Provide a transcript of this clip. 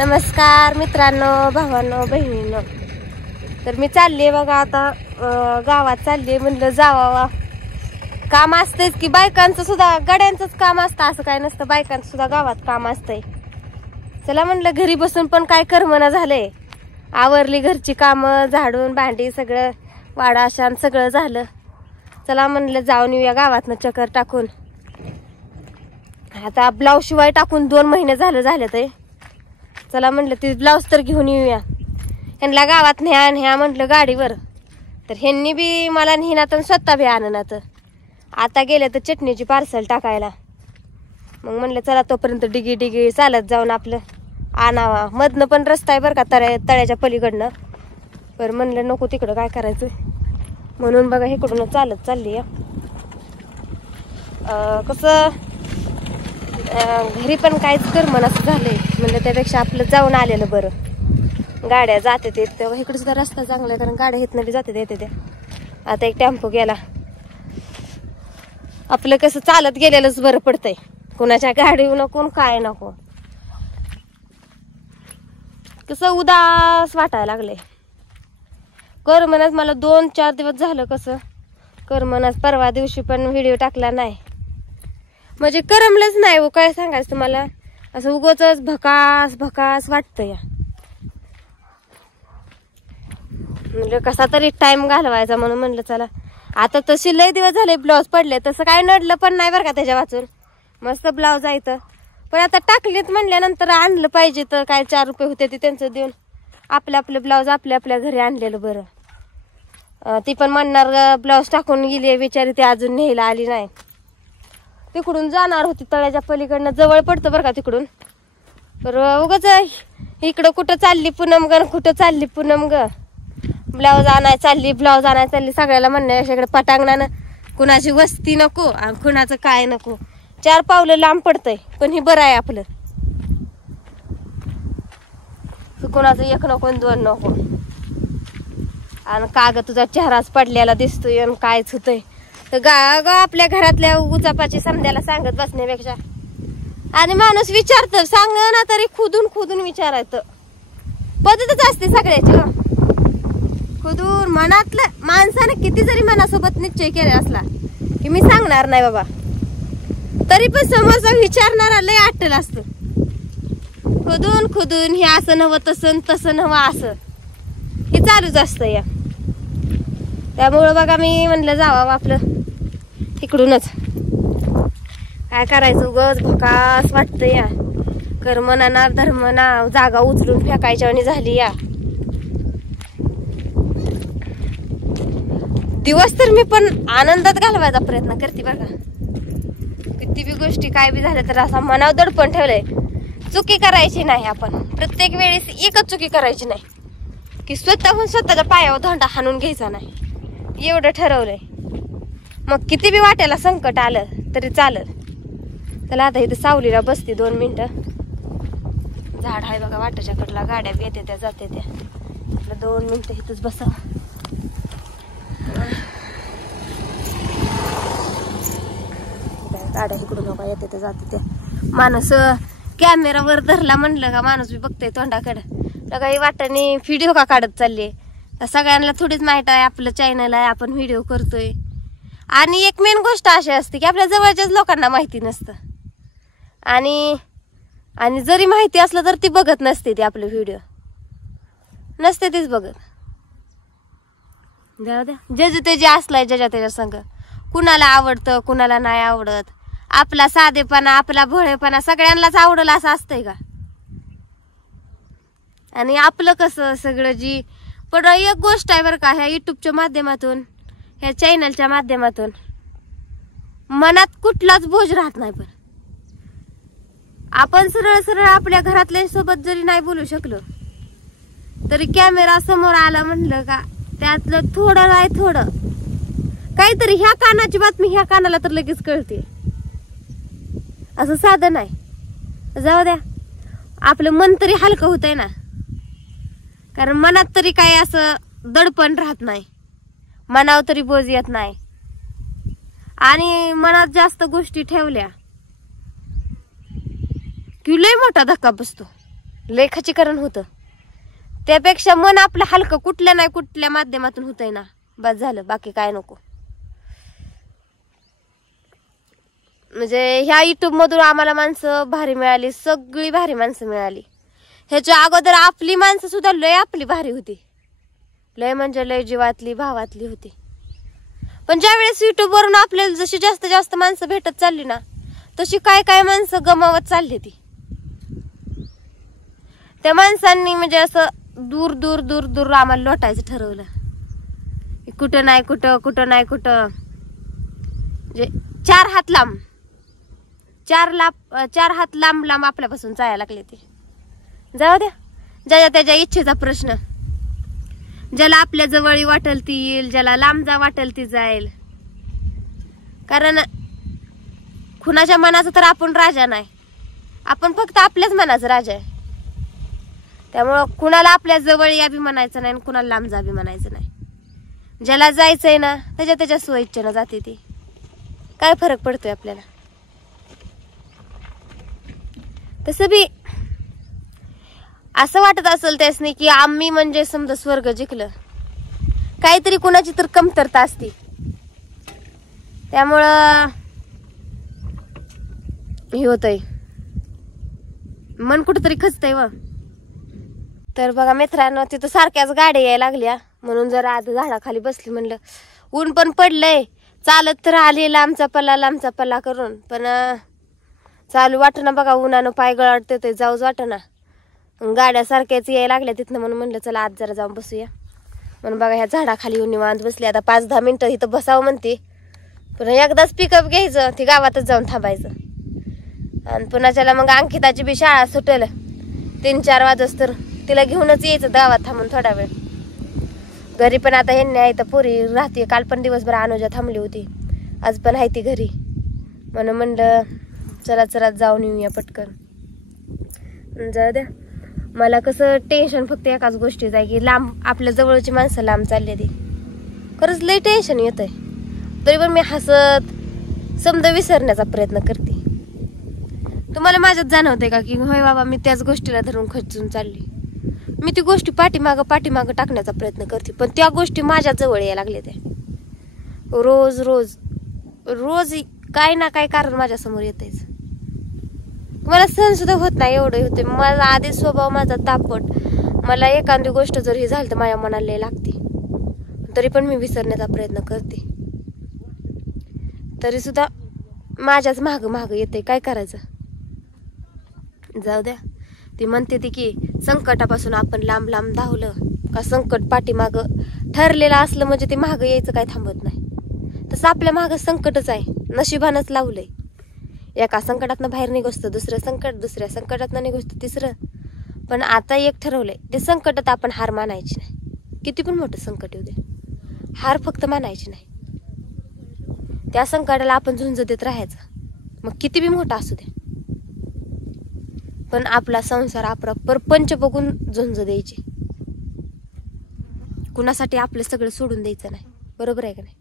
नमस्कार मित्रांनो, भावांनो, बहिणींनो. तर मी चालले बघा आता गावात चालले. म्हणलं जावा, काम असतेच की बायकांचं सुद्धा, गड्यांचंच काम असतं असं काय नसतं, बायकांचं सुद्धा गावात काम असतंय. चला म्हणलं घरी बसून पण काय करमना झालंय. आवरली घरची कामं, झाडून भांडी सगळं, वाडा शान सगळं झालं. चला म्हणलं जाऊन येऊया गावातनं चक्कर टाकून. आता ब्लाऊज शिवाय टाकून 2 महिने झाले ते. चला म्हणलं ती ब्लाऊज तर घेऊन येऊया. ह्यांना गावात न्या म्हटलं गाडीवर, तर ह्यांनी बी मला नेहनात स्वतः बी आणनात. आता गेले तर चटणीची पार्सल टाकायला. मग म्हणलं चला तोपर्यंत डिगी चालत जाऊन आपलं आणावा. मधनं पण रस्ता आहे बरं का, तळ्याच्या पलीकडनं. पण म्हणलं नको तिकडं काय करायचं, म्हणून बघा इकडून चालत चालली. कसं घरी पण काहीच करमन असं झालंय. म्हणलं त्यापेक्षा आपलं जाऊन आलेलं बरं. गाड्या जाते ते तेव्हा इकडे सुद्धा रस्ता चांगला आहे, कारण गाड्या इथनं बी जाते येते त्या. आता एक टेम्पो गेला. आपलं कसं चालत गेलेलंच बरं पडतंय, कोणाच्या गाडी नको काय नको. कसं उदास वाटायला लागले. करमनाच मला 2-4 दिवस झालं. कसं करमनाच. परवा दिवशी पण व्हिडिओ टाकला नाही, म्हणजे करमलंच नाही हो. काय सांगायचं तुम्हाला, असं उगाच भकास वाटतंय. म्हणजे कसा तरी टाइम घालवायचा म्हणून म्हणलं चला. आता तशी लय दिवस झाले ब्लाऊज पडले, तसं काय नडलं पण नाही बरं का त्याच्या वाचून. मस्त ब्लाऊज आहे तर. पण आता टाकलीत म्हणल्यानंतर आणलं पाहिजे. तर काय 4 रुपये होते ते त्यांचं देऊन आपले ब्लाऊज आपल्या घरी आणलेलं बरं. ती पण म्हणणार ब्लाऊज टाकून गेली बिचारी, ती अजून न्यायला आली नाही. तिकडून जाणार होती तळ्याच्या पलीकडनं, जवळ पडतं बरं का तिकडून. बरं उगाच इकडं कुठं चालली पूनम ग, कुठं चालली पूनम ग, ब्लाऊज आणाय चालली. सगळ्याला म्हणण्यापेक्षा इकडे पटांगणानं कुणाची वस्ती नको आणि कुणाचं काय नको. 4 पावलं लांब पडतंय, पण ही बरं आहे आपलं. कुणाचं 1 नको 2 नको. आणि का ग तुझा चेहराच पडलेला दिसतोय आणि कायच होतंय. तर ग आपल्या घरातल्या उचापाची समद्याला सांगत बसण्यापेक्षा. आणि माणूस विचारत सांग ना तरी खुदून विचारायचं पद्धतच असते सगळ्याची. खुदून मनातलं माणसाने किती जरी मनासोबत निश्चय केला असला की मी सांगणार नाही बाबा, तरी पण समोरचा विचारणारा लय अट्टल असतो. खुदून हे असं नव्हं तसं नव्हं असं हे चालूच असतं या. त्यामुळं बघा मी म्हणलं जावं आपलं इकडूनच. काय करायचं, उगाच भकास वाटतं या. कर्मना धर्मना जागा उचलून फेकायच्या आणि झाली या. दिवस तर मी पण आनंदात घालवायचा प्रयत्न करते बरं का. किती बी गोष्टी काय बी झाल्या तर असा मनावर दडपण ठेवलंय. चुकी करायची नाही आपण. प्रत्येक वेळेस एकच चुकी करायची नाही की स्वतःच्या पायावर धोंडा हाणून घ्यायचा नाही, एवढं ठरवलंय. मग किती बी वाट्याला संकट आलं तरी चालत. त्याला आता इथं सावलीला बसते 2 मिनिटं. झाड आहे बघा वाट्याच्या कडला, गाड्या बी येते त्या जाते त्या. 2 मिनिटं इथंच बसावं. गाड्या इकडून नका येते त्या जाते त्या. माणूस कॅमेरावर धरला म्हणलं का माणूस बी बघतोय तोंडाकडं. काही वाटाने व्हिडिओ का काढत चालले. सगळ्यांना थोडीच माहित आहे आपलं चॅनल आहे, आपण व्हिडिओ करतोय. आणि एक मेन गोष्ट अशी असते की आपल्या जवळच्याच लोकांना माहिती नसतं. आणि जरी माहिती असलं तर ती बघत नसते, ती आपले व्हिडिओ नसते तीच बघत. जाऊ द्या, जे जे असलाय त्याच्या संग. कुणाला आवडतं कुणाला नाही आवडत. आपला साधेपणा आपला भोळेपणा सगळ्यांनाच आवडल असं असतंय का. आणि आपलं कसं सगळं जी. पण एक गोष्ट आहे बरं का, ह्या युट्यूबच्या माध्यमातून, ह्या चॅनलच्या माध्यमातून मनात कुठलाच बोज राहत नाही. पण आपण सरळ आपल्या घरातल्या सोबत जरी नाही बोलू शकलो तरी कॅमेरा समोर आला म्हणलं का त्यातलं थोडं नाही थोडं काहीतरी, ह्या कानाची बातमी ह्या कानाला तर लगेच कळते. असं साधं नाही. जाऊ द्या, आपलं मन तरी हलकं होतंय ना. कारण मनात तरी काय असं दडपण राहत नाही, मनावर तरी बोज येत नाही. आणि मनात जास्त गोष्टी ठेवल्या की लय मोठा धक्का बसतो. लय खचीकरण होतं. त्यापेक्षा मन आपलं हलकं कुठल्या नाही कुठल्या माध्यमातून होतंय ना, बस झालं, बाकी काय नको. म्हणजे ह्या युट्यूब मधून आम्हाला माणसं भारी मिळाली, सगळी भारी माणसं मिळाली. ह्याच्या अगोदर आपली माणसं सुद्धा लय आपली भारी होती, लय म्हणजे लय जीवातली भावातली होती. पण ज्यावेळेस युट्यूब वरून आपल्याला जशी जास्त जास्त माणसं भेटत चालली ना, तशी काय काय माणसं गमावत चालली ती. त्या माणसांनी म्हणजे असं दूर दूर दूर दूर आम्हाला लोटायचं ठरवलं. कुठं नाही कुठं, कुठं नाही कुठं, म्हणजे 4 हात लांब, 4 हात लांब लांब आपल्यापासून जायला लागले ते. जाऊ द्या, ज्याच्या त्याच्या इच्छेचा प्रश्न. ज्याला आपल्या जवळी वाटेल ती येईल, ज्याला लांब जा वाटेल ती जाईल. कारण कुणाच्या मनाचा तर आपण राजा नाही, आपण फक्त आपल्याच मनाचा राजा आहे. त्यामुळं कुणाला आपल्या जवळ या बी म्हणायचं नाही, कुणाला लांब जा बी म्हणायचं नाही. ज्याला जायचंय ना त्याच्या त्याच्या स्वइच्छेनं जाते ती. काय फरक पडतोय आपल्याला. तसं बी असं वाटत असेल त्यासनी की आम्ही म्हणजे समजा स्वर्ग जिंकलं, काहीतरी कुणाची तर कमतरता असते. त्यामुळं हे होतंय, मन कुठंतरी खचतंय. व तर बघा मित्रांनो, तिथं सारख्याच गाड्या यायला लागल्या, म्हणून जरा आधी झाडाखाली बसली. म्हणलं ऊन पण पडलंय, चालत तर आली लांबचा पल्ला करून, पण चालू वाटना बघा, उन्हानं पाय गळाटते ते, जाऊच वाटना. गाड्या सारख्याच यायला लागल्या तिथनं, म्हणून म्हणलं चला आज जरा जाऊन बसूया. म्हणून बघा ह्या झाडाखाली येऊन निवांत बसली. आता 5-10 मिनिटं इथं बसावं म्हणते, पण एकदाच पिकअप घ्यायचं, ती गावातच जाऊन थांबायचं. आणि पुन्हा मग अंकिताची बी शाळा सुटेल 3-4 वाजता, तर तिला घेऊनच यायचं गावात थांबून थोडा वेळ. घरी पण आता ह्यांनी आहे तर पोरी राहते. काल पण दिवसभर अनुजा थांबली होती, आज पण आहे ती घरी. म्हणून म्हणलं चला चला जाऊन येऊया पटकन. जाऊ द्या, मला कसं टेन्शन फक्त एकाच गोष्टीचं आहे की लांब आपल्या जवळची माणसं लांब चालली ती. खरंच लई टेन्शन येतंय. तरी पण मी हसत समजा विसरण्याचा प्रयत्न करते. तुम्हाला माझ्यात जाणवतंय का की होय बाबा मी त्याच गोष्टीला धरून खचून चालली. मी ती गोष्टी पाठीमागं टाकण्याचा प्रयत्न करते, पण त्या गोष्टी माझ्या जवळ यायला लागले. ते रोज रोज रोज काय ना काय कारण माझ्या समोर येतेच. मला सहन सुद्धा होत नाही, एवढं होते. माझा आधी स्वभाव माझा तापट. मला एखादी गोष्ट जर ही झाली तर माझ्या मनाला लागते, तरी पण मी विसरण्याचा प्रयत्न करते. तरी सुद्धा माझ्याच माग येते, काय करायचं. जाऊ द्या. ती म्हणते ती की संकटापासून आपण लांब लांब धावलं का संकट पाठीमाग ठरलेलं असलं म्हणजे ते मागं यायचं काय थांबत नाही. तसं आपल्या मागं संकटच आहे, नशिबानच लावलंय. एका संकटातनं बाहेर निघतो दुसरं संकट, दुसऱ्या संकटातनं निघतो तिसरं. पण आता एक ठरवलंय, ते संकटात आपण हार मानायची नाही. किती पण मोठं संकट येऊ दे, हार फक्त मानायची नाही. त्या संकटाला आपण झुंज देत राहायचं, मग किती बी मोठा असू दे. पण आपला संसार, आपला परपंच बघून झुंज द्यायची. कुणासाठी आपलं सगळं सोडून द्यायचं नाही. बरोबर आहे का नाही.